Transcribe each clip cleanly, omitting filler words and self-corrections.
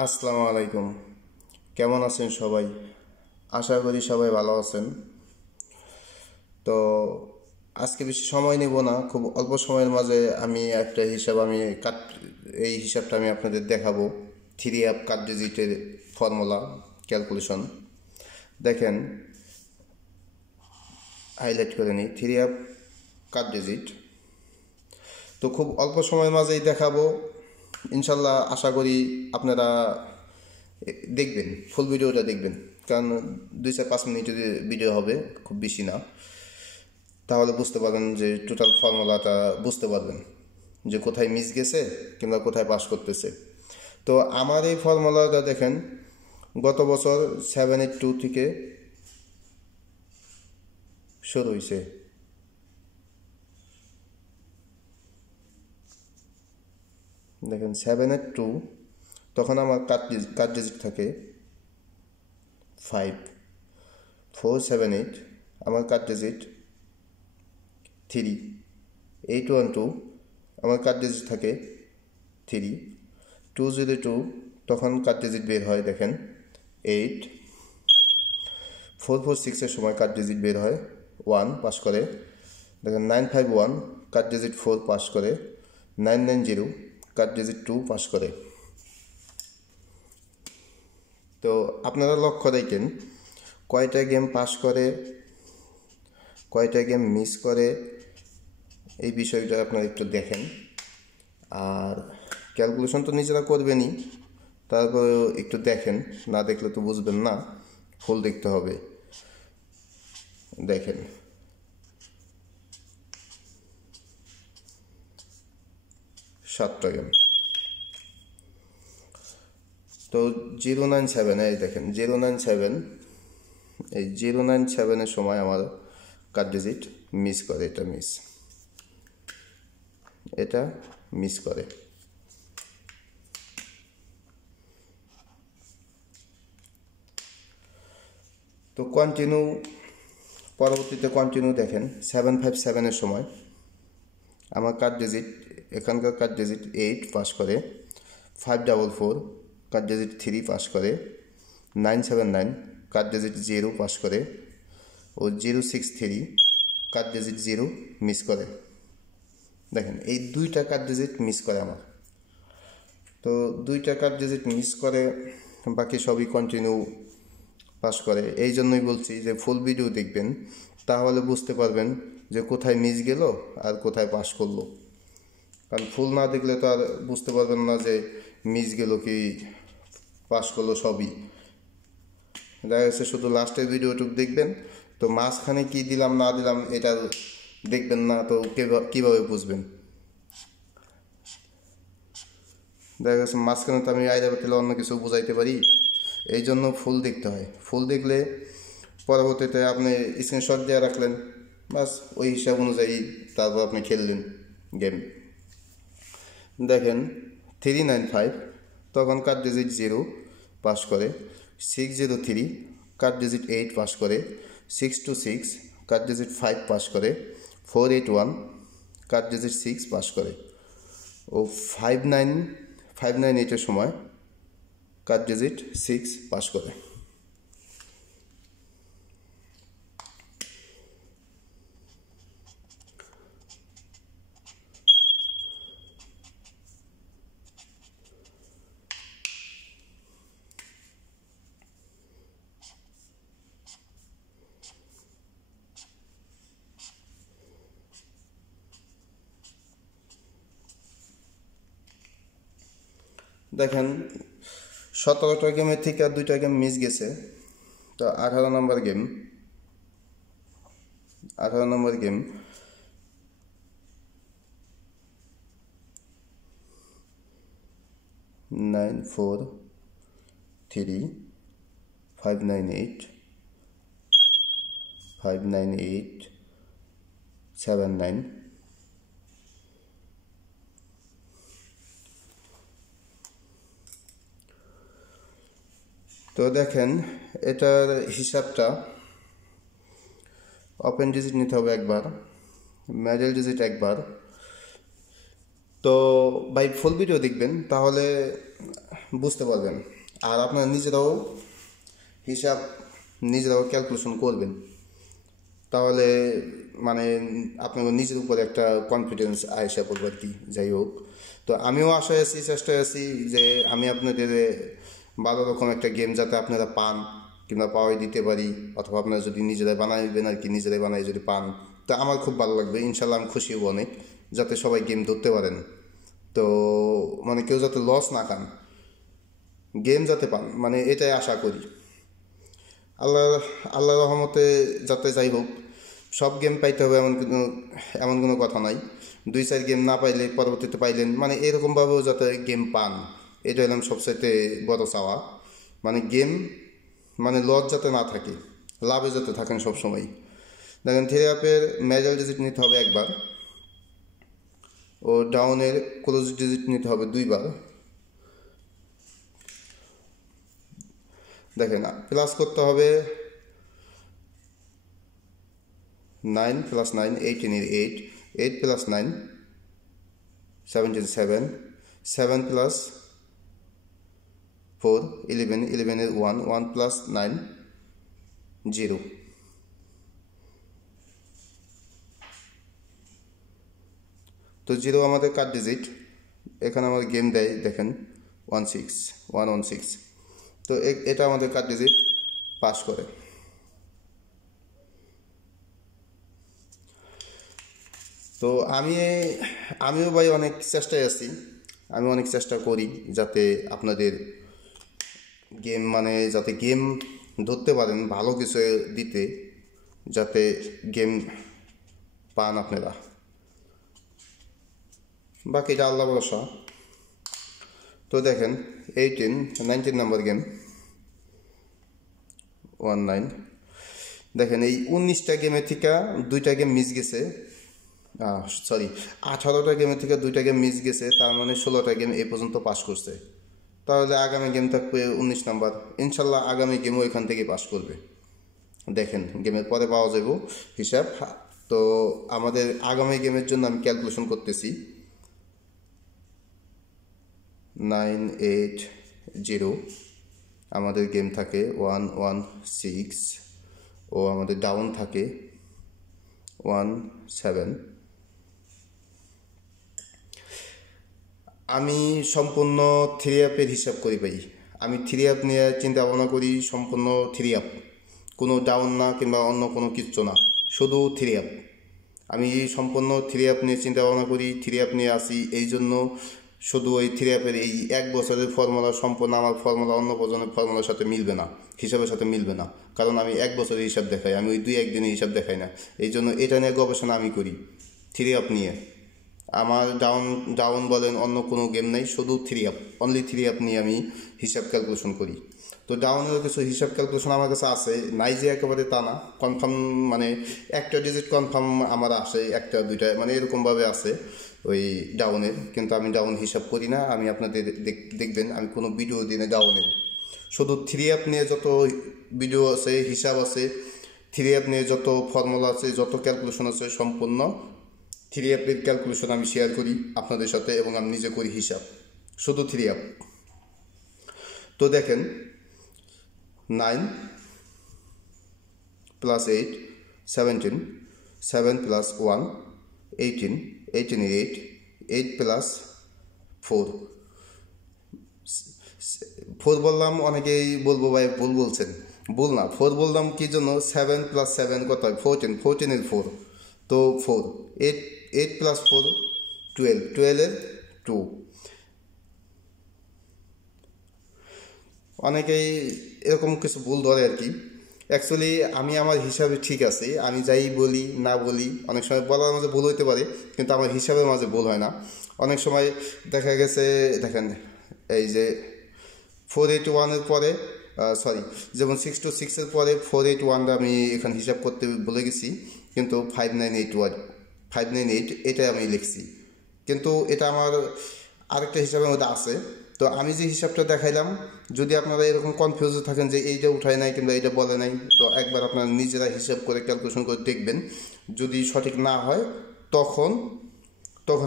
আসসালামু আলাইকুম। কেমন আছেন সবাই? আশা করি সবাই ভালো আছেন। তো আজকে বেশি সময় নেব না, খুব অল্প সময়ের মাঝে আমি একটা হিসাব এই হিসাবটা আমি আপনাদের দেখাবো। থ্রি অ্যাপ কাট ডিজিটের ফর্মুলা ক্যালকুলেশন। দেখেন, হাইলাইট করে নিই থ্রি অ্যাপ কাট ডিজিট। তো খুব অল্প সময়ের মাঝেই দেখাবো ইনশাল্লাহ। আশা করি আপনারা দেখবেন, ফুল ভিডিওটা দেখবেন, কারণ 2-5 মিনিটের ভিডিও হবে, খুব বেশি না। তাহলে বুঝতে পারবেন যে টোটাল ফর্মুলাটা বুঝতে পারবেন যে কোথায় মিস গেছে কিংবা কোথায় পাস করতেছে। তো আমার এই ফর্মুলাটা দেখেন, গত বছর 782 থেকে শুরু হয়েছে। দেখেন 782, তখন আমার কাট ডিজিট থাকে 5। 478 আমার কাট ডিজিট 3। 812 আমার কাট ডিজিট থাকে 3। 202 তখন কাট ডিজিট বের হয়, দেখেন 8। 446 সময় কাট ডিজিট বের হয় 1, পাস করে। দেখেন 951 কাট ডিজিট 4 পাস করে। 990 কাট ডিজিট 2 পাস করে। তো আপনারা লক্ষ্য রাখেন কয়টা গেম পাস করে, কয়টা গেম মিস করে, এই বিষয়টা আপনারা একটু দেখেন। আর ক্যালকুলেশন তো নিজেরা করবেনই, তারপরেও একটু দেখেন, না দেখলে তো বুঝবেন না, ফুল দেখতে হবে। দেখেন, সাতটা গেম। তো 097, এই দেখেন 097, এই 097-এর সময় আমার কাট ডিজিট মিস করে, এটা মিস করে। তো পরবর্তীতে কন্টিনিউ দেখেন 757-এর সময় আমার কাট ডিজিট, এখানকার কাট ডিজিট 8 পাস করে। 544 কাট ডিজিট 3 পাস করে। 979 কাট ডিজিট 0 পাস করে। ও 063 কাট ডিজিট 0 মিস করে। দেখেন এই দুইটা কাট ডিজিট মিস করে আমার। তো দুইটা কাট ডিজিট মিস করে, বাকি সবই কন্টিনিউ পাস করে। এই জন্যই বলছি যে ফুল ভিডিও দেখবেন, তাহলে বুঝতে পারবেন যে কোথায় মিস গেল আর কোথায় পাস করলো। কারণ ফুল না দেখলে তো আর বুঝতে পারবেন না যে মিস গেল কি পাস করলো। সবই দেখা যাচ্ছে শুধু লাস্টের ভিডিওটুকু দেখবেন, তো মাঝখানে কি দিলাম না দিলাম এটা দেখবেন না, তো কীভাবে বুঝবেন? দেখা যাচ্ছে মাঝখানে তো আমি আইডিয়া পেলে অন্য কিছু বুঝাইতে পারি, এই জন্য ফুল দেখতে হয়। ফুল দেখলে পরবর্তীতে আপনি স্ক্রিনশট দিয়ে রাখলেন, বাস ওই হিসাব অনুযায়ী তারপর আপনি খেললেন গেম। দেখেন 395 তখন কাট ডিজিট 0 পাস করে। 603 কাট ডিজিট 8 পাস করে। 626 কাট ডিজিট 5 পাস করে। 481 কাট ডিজিট 6 পাস করে। ও 598-এর সময় কাট ডিজিট 6 পাস করে। দেখেন 17টা গেমের থেকে আর 2টা গেম মিস গেছে। তো 18 নম্বর গেম 943 598 79। তো দেখেন এটার হিসাবটা, ওপেন ডিজিট নিতে হবে একবার, মিডল ডিজিট একবার। তো ভাই ফুল ভিডিও দেখবেন, তাহলে বুঝতে পারবেন, আর আপনারা নিজেরাও হিসাব নিজেরাও ক্যালকুলেশন করবেন, তাহলে মানে আপনার নিজের উপরে একটা কনফিডেন্স আয়সা পড়বে আর কি। যাই হোক, তো আমিও আশায় আছি, চেষ্টায় আছি যে আমি আপনাদের ভালো রকম একটা গেম যাতে আপনারা পান কিংবা পাওয়াই দিতে পারি, অথবা আপনারা যদি নিজেরাই বানাইবেন আর কি, নিজেরাই বানাই যদি পান তা আমার খুব ভালো লাগবে। ইনশাল্লাহ আমি খুশি হব অনেক, যাতে সবাই গেম ধরতে পারেন। তো মানে কেউ যাতে লস না খান, গেম যাতে পান, মানে এটাই আশা করি। আল্লাহ আল্লাহ রহমতে যাতে যাই হোক, সব গেম পাইতে হবে এমন কোনো কথা নাই। 2-4 গেম না পাইলে পরবর্তীতে পাইলেন, মানে এরকমভাবেও যাতে গেম পান, এটা হলাম সবচাইতে বড় চাওয়া। মানে গেম মানে লস যাতে না থাকে, লাভে যাতে থাকেন সবসময়। দেখেন থ্রি আপের মেজর ডিজিট নিতে হবে একবার, ও ডাউনের ক্লোজ ডিজিট নিতে হবে 2বার। দেখেন প্লাস করতে হবে 9 + 9 18 এর 8, 8 + 9 17, 7, 7 + 4 11, 11 এর 1, 1 + 9 0। তো 0 আমাদের কাট ডিজিট, এখানে আমাদের গেম দেয় দেখেন 116। তো এটা আমাদের কাট ডিজিট পাস করে। তো আমিও ভাই অনেক চেষ্টায় আছি, আমি অনেক চেষ্টা করি যাতে আপনাদের গেম মানে যাতে গেম ধরতে পারেন, ভালো কিছু দিতে, যাতে গেম পান আপনারা। বাকিটা আল্লাহ ভরসা। তো দেখেন 19 নাম্বার গেম 19। দেখেন এই 19টা গেমের থেকে 2টা গেম মিস গেছে, 18টা গেমের থেকে 2টা গেম মিস গেছে, তার মানে 16টা গেম এই পর্যন্ত পাস করছে। তাহলে আগামী গেম থাকবে 19 নাম্বার, ইনশাল্লাহ আগামী গেমও এখান থেকে পাস করবে। দেখেন গেমের পরে পাওয়া যাব হিসাব। তো আমাদের আগামী গেমের জন্য আমি ক্যালকুলেশন করতেছি 980, আমাদের গেম থাকে 116, ও আমাদের ডাউন থাকে 17। আমি সম্পূর্ণ থ্রি অ্যাপের হিসাব করি ভাই, আমি থ্রি অ্যাপ নিয়ে চিন্তা ভাবনা করি, সম্পূর্ণ থ্রি অ্যাপ, কোনো ডাউন না কিংবা অন্য কোনো কিচ্ছু না, শুধু থ্রি অ্যাপ। আমি সম্পূর্ণ থ্রি অ্যাপ নিয়ে চিন্তা ভাবনা করি, থ্রি অ্যাপ নিয়ে আসি, এই জন্য শুধু ওই থ্রি অ্যাপের এই 1 বছরের ফর্মুলা সম্পূর্ণ আমার ফর্মুলা অন্য প্রজনের ফর্মুলার সাথে মিলবে না, হিসাবের সাথে মিলবে না, কারণ আমি 1 বছরের হিসাব দেখাই, আমি ওই 2-1 দিনের হিসাব দেখাই না। এই জন্য এটা নিয়ে গবেষণা আমি করি থ্রি অ্যাপ নিয়ে। আমার ডাউন বলেন অন্য কোনো গেম নেই, শুধু three app, only three app নিয়ে আমি হিসাব ক্যালকুলেশন করি। তো ডাউনের কিছু হিসাব ক্যালকুলেশন আমার কাছে আছে, নাই যে একেবারে তা না, কনফার্ম মানে একটা ডিজিট কনফার্ম আমার আসে, 1-2টা মানে এরকমভাবে আছে ওই ডাউনের, কিন্তু আমি ডাউন হিসাব করি না। আমি আপনাদের দেখবেন আমি কোনো ভিডিও দিই না ডাউনের, শুধু থ্রি অ্যাপ নিয়ে যত ভিডিও আছে, হিসাব আছে, থ্রি অ্যাপ নিয়ে যত ফর্মুলা আছে, যত ক্যালকুলেশন আছে, সম্পূর্ণ থ্রি অ্যাপের ক্যালকুলেশন আমি শেয়ার করি আপনাদের সাথে, এবং আমি নিজে করি হিসাব, শুধু থ্রি অ্যাপ। তো দেখেন 9 + 8 17, 7 + 1 18, 18 এর 8, 8 + 4 4 বললাম, অনেকেই বলবো ভাই ভুল বলছেন, ভুল না, 4 বললাম কি জন্য, 7 + 7 কত হয় 14, 14 এর 4, তো 4, 8 + 4 12, 12 এর 2। অনেকেই এরকম কিছু ভুল ধরে আর কি। অ্যাকচুয়ালি আমি আমার হিসাবে ঠিক আছে, আমি যাই বলি না বলি, অনেক সময় বলার মাঝে ভুল হইতে পারে, কিন্তু আমার হিসাবের মাঝে ভুল হয় না। অনেক সময় দেখা গেছে, দেখেন এই যে 481-এর পরে যেমন 626 এর পরে 481 আমি এখানে হিসাব করতে বলে গেছি, কিন্তু 5981 এটা আমি লিখছি, কিন্তু এটা আমার আরেকটা হিসাবের মধ্যে আছে। তো আমি যে হিসাবটা দেখাইলাম, যদি আপনারা এরকম কনফিউজ থাকেন যে এইটা উঠায় নাই কিংবা এইটা বলে নাই, তো একবার আপনারা নিজেরা হিসাব করে ক্যালকুলেশন করে দেখবেন, যদি সঠিক না হয় তখন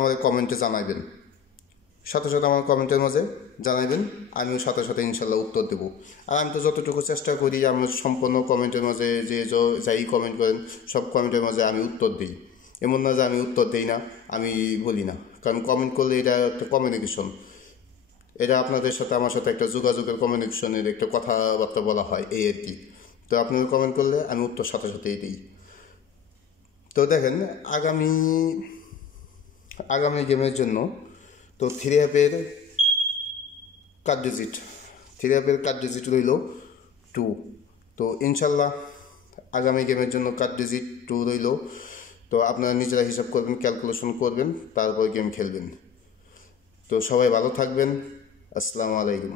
আমাদের কমেন্টে জানাবেন। সাথে সাথে আমার কমেন্টের মাঝে জানাবেন, আমিও সাথে সাথে ইনশাল্লাহ উত্তর দেবো। আর আমি তো যতটুকু চেষ্টা করি আমি সম্পূর্ণ কমেন্টের মাঝে যে যাই কমেন্ট করেন সব কমেন্টের মাঝে আমি উত্তর দিই। এমন না যে আমি উত্তর দিই না, আমি বলি না, কারণ কমেন্ট করলে এটা একটা কমিউনিকেশন, এটা আপনাদের সাথে আমার সাথে একটা যোগাযোগের কমিউনিকেশনের একটা কথাবার্তা বলা হয়, এই আর কি। তো আপনারা কমেন্ট করলে আমি উত্তর সাথে সাথেই দিই। তো দেখেন আগামী গেমের জন্য তো থ্রি অ্যাপের কার্ড ডিজিট রইল 2। তো ইনশাল্লাহ আগামী গেমের জন্য কার্ড ডিজিট 2 রইল। তো আপনারা নিজেরা হিসাব করবেন, ক্যালকুলেশন করবেন, তারপর গেম খেলবেন। তো সবাই ভালো থাকবেন। আসসালামু আলাইকুম।